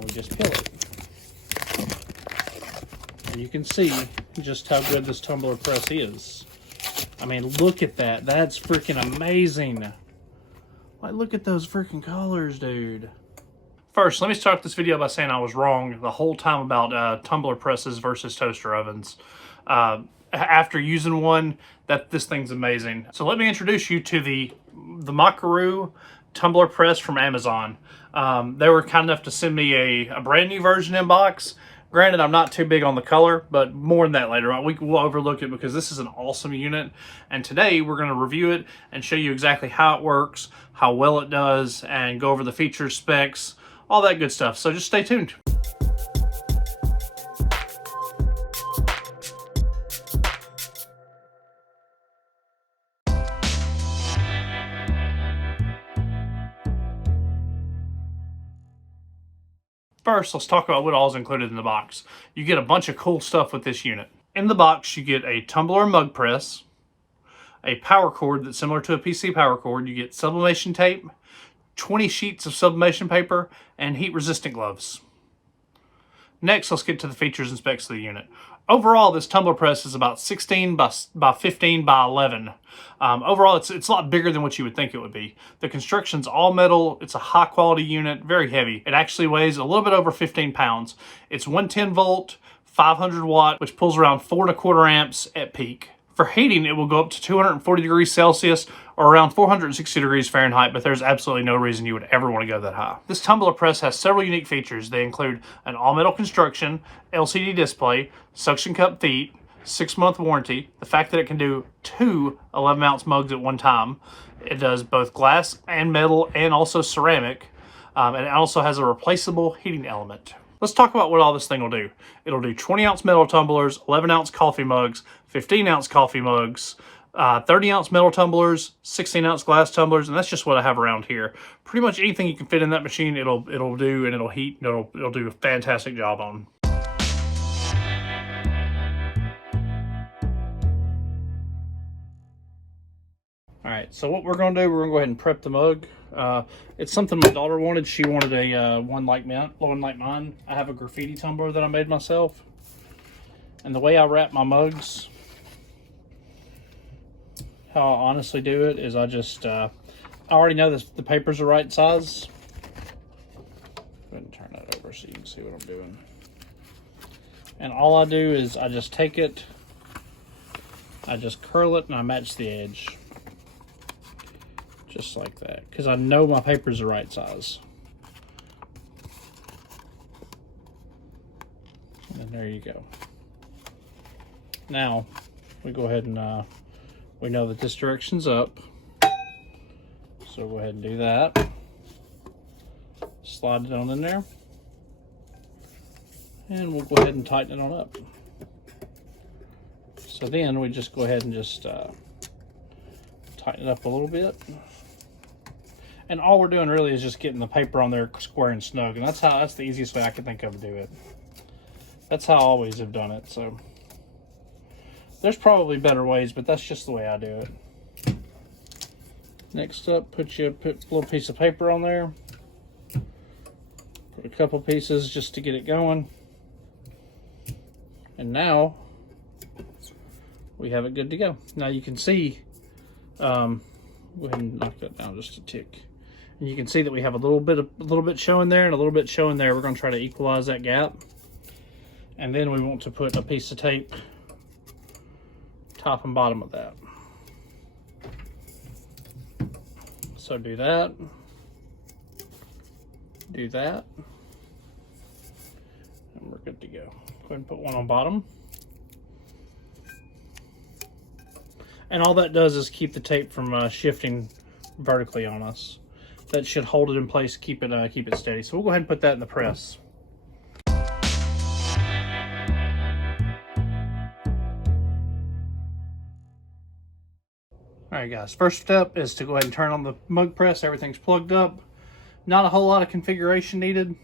and we just peel it. And you can see just how good this tumbler press is. I mean, look at that. That's freaking amazing. Like, look at those freaking colors, dude. First, let me start this video by saying I was wrong the whole time about tumbler presses versus toaster ovens. After using one, this thing's amazing. So let me introduce you to the Mocaru tumbler press from Amazon. They were kind enough to send me a brand new version in box. Granted, I'm not too big on the color, but more than that later on. We'll overlook it because this is an awesome unit. And today we're going to review it and show you exactly how it works, how well it does, and go over the features, specs, all that good stuff. So just stay tuned. First, let's talk about what all is included in the box. You get a bunch of cool stuff with this unit. In the box, you get a tumbler mug press, a power cord that's similar to a PC power cord. You get sublimation tape, 20 sheets of sublimation paper, and heat-resistant gloves. Next, let's get to the features and specs of the unit. Overall, this tumbler press is about 16 by 15 by 11. Overall, it's a lot bigger than what you would think it would be. The construction's all metal. It's a high-quality unit, very heavy. It actually weighs a little bit over 15 pounds. It's 110 volt, 500 watt, which pulls around 4 1/4 amps at peak. For heating, it will go up to 240 degrees Celsius or around 460 degrees Fahrenheit, but there's absolutely no reason you would ever want to go that high. This tumbler press has several unique features. They include an all-metal construction, LCD display, suction cup feet, 6-month warranty, the fact that it can do 2 11-ounce mugs at one time. It does both glass and metal and also ceramic, and it also has a replaceable heating element. Let's talk about what all this thing will do. It'll do 20-ounce metal tumblers, 11-ounce coffee mugs, 15-ounce coffee mugs, 30-ounce metal tumblers, 16-ounce glass tumblers, and that's just what I have around here. Pretty much anything you can fit in that machine, it'll do, and it'll heat, and it'll do a fantastic job on. Alright, so what we're going to do, we're going to go ahead and prep the mug. It's something my daughter wanted. She wanted a one like mine. I have a graffiti tumbler that I made myself. And the way I wrap my mugs, how I honestly do it is I just, I already know the paper's the right size. Go ahead and turn that over so you can see what I'm doing. And all I do is I just take it, I just curl it, and I match the edge. Just like that, because I know my paper's the right size. And there you go. Now, we go ahead and, we know that this direction's up. So go ahead and do that. Slide it on in there. And we'll go ahead and tighten it on up. So then we just go ahead and just tighten it up a little bit. And all we're doing really is just getting the paper on there square and snug. And that's the easiest way I can think of to do it. That's how I always have done it. So there's probably better ways, but that's just the way I do it. Next up, put a little piece of paper on there. Put a couple pieces just to get it going. And now we have it good to go. Now you can see, go ahead and knock that down just a tick. And you can see that we have a little bit showing there and a little bit showing there. We're going to try to equalize that gap. And then we want to put a piece of tape top and bottom of that. So do that. Do that. And we're good to go. Go ahead and put one on bottom. And all that does is keep the tape from shifting vertically on us. That should hold it in place, keep it steady. So we'll go ahead and put that in the press. Alright guys, first step is to go ahead and turn on the mug press. Everything's plugged up. Not a whole lot of configuration needed.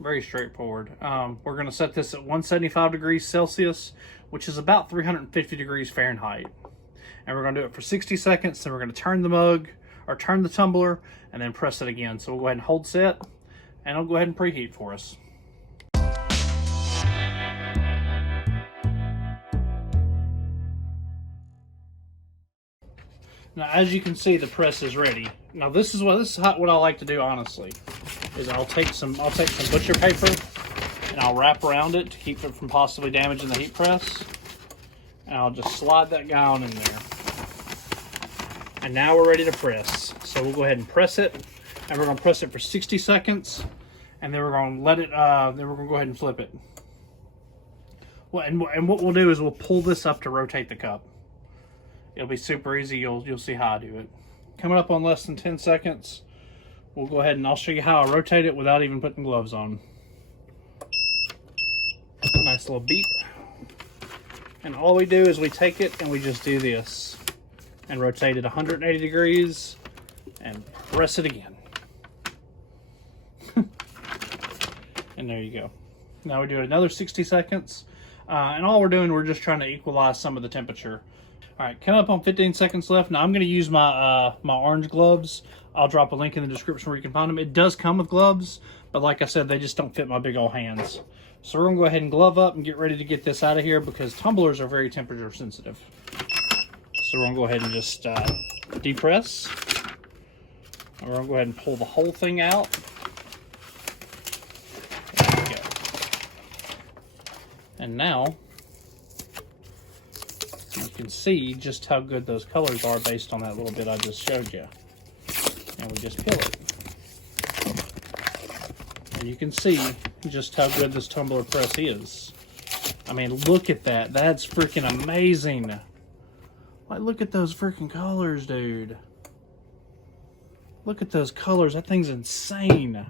Very straightforward. We're going to set this at 175 degrees Celsius, which is about 350 degrees Fahrenheit. And we're going to do it for 60 seconds. Then we're going to turn the mug, or turn the tumbler, and then press it again. So we'll go ahead and hold set, and it'll go ahead and preheat for us. Now, as you can see, the press is ready. Now, this is what I like to do, honestly, is I'll take some butcher paper and I'll wrap around it to keep it from possibly damaging the heat press, and I'll just slide that guy on in there. And now we're ready to press. So we'll go ahead and press it, and we're going to press it for 60 seconds, and then we're going to let it. Then we're going to go ahead and flip it. Well, and what we'll do is we'll pull this up to rotate the cup. It'll be super easy. You'll see how I do it. Coming up on less than 10 seconds, we'll go ahead and I'll show you how I rotate it without even putting gloves on. Nice little beep. And all we do is we take it and we just do this and rotate it 180 degrees and press it again. And there you go. Now we do it another 60 seconds. And all we're doing, we're just trying to equalize some of the temperature. All right, coming up on 15 seconds left. Now I'm going to use my my orange gloves. I'll drop a link in the description where you can find them. It does come with gloves, but like I said, they just don't fit my big old hands. So we're going to go ahead and glove up and get ready to get this out of here because tumblers are very temperature sensitive. So we're going to go ahead and just depress. And we're going to go ahead and pull the whole thing out. There we go. And now you can see just how good those colors are based on that little bit I just showed you. And we just peel it. And you can see just how good this tumbler press is. I mean, look at that. That's freaking amazing. Like, look at those freaking colors, dude. Look at those colors. That thing's insane.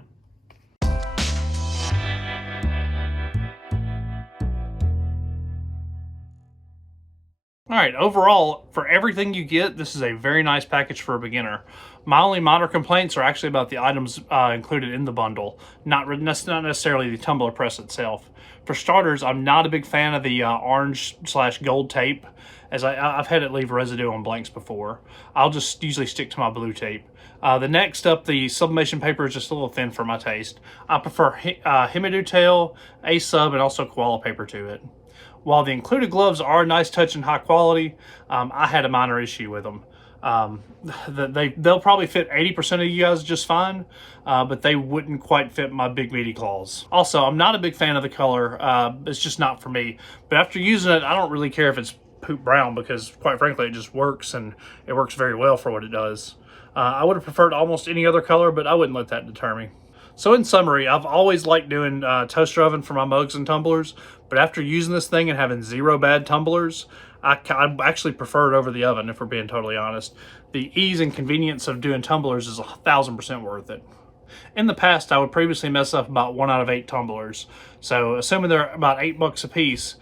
All right, overall, for everything you get, this is a very nice package for a beginner. My only minor complaints are actually about the items included in the bundle, not necessarily the tumbler press itself. For starters, I'm not a big fan of the orange/gold tape, as I've had it leave residue on blanks before. I'll just usually stick to my blue tape. The next up, the sublimation paper is just a little thin for my taste. I prefer Tail, ASub, and also koala paper to it. While the included gloves are a nice touch and high quality, I had a minor issue with them. They'll probably fit 80% of you guys just fine, but they wouldn't quite fit my big meaty claws. Also, I'm not a big fan of the color. It's just not for me. But after using it, I don't really care if it's poop brown because, quite frankly, it just works, and it works very well for what it does. I would have preferred almost any other color, but I wouldn't let that deter me. So in summary, I've always liked doing toaster oven for my mugs and tumblers, but after using this thing and having 0 bad tumblers, I actually prefer it over the oven, if we're being totally honest. The ease and convenience of doing tumblers is 1000% worth it. In the past, I would previously mess up about 1 out of 8 tumblers. So assuming they're about $8 a piece,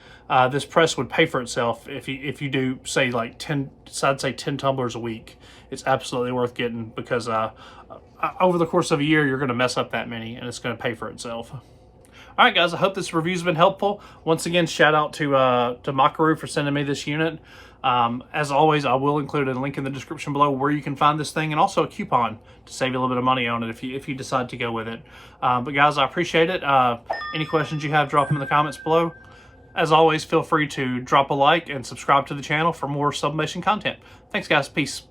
this press would pay for itself if you do, say, like 10, I'd say 10 tumblers a week. It's absolutely worth getting because over the course of a year, you're going to mess up that many, and it's going to pay for itself. All right, guys, I hope this review's been helpful. Once again, shout out to Mocaru for sending me this unit. As always, I will include a link in the description below where you can find this thing, and also a coupon to save you a little bit of money on it if you decide to go with it. But guys, I appreciate it. Any questions you have, drop them in the comments below. As always, feel free to drop a like and subscribe to the channel for more sublimation content. Thanks, guys. Peace.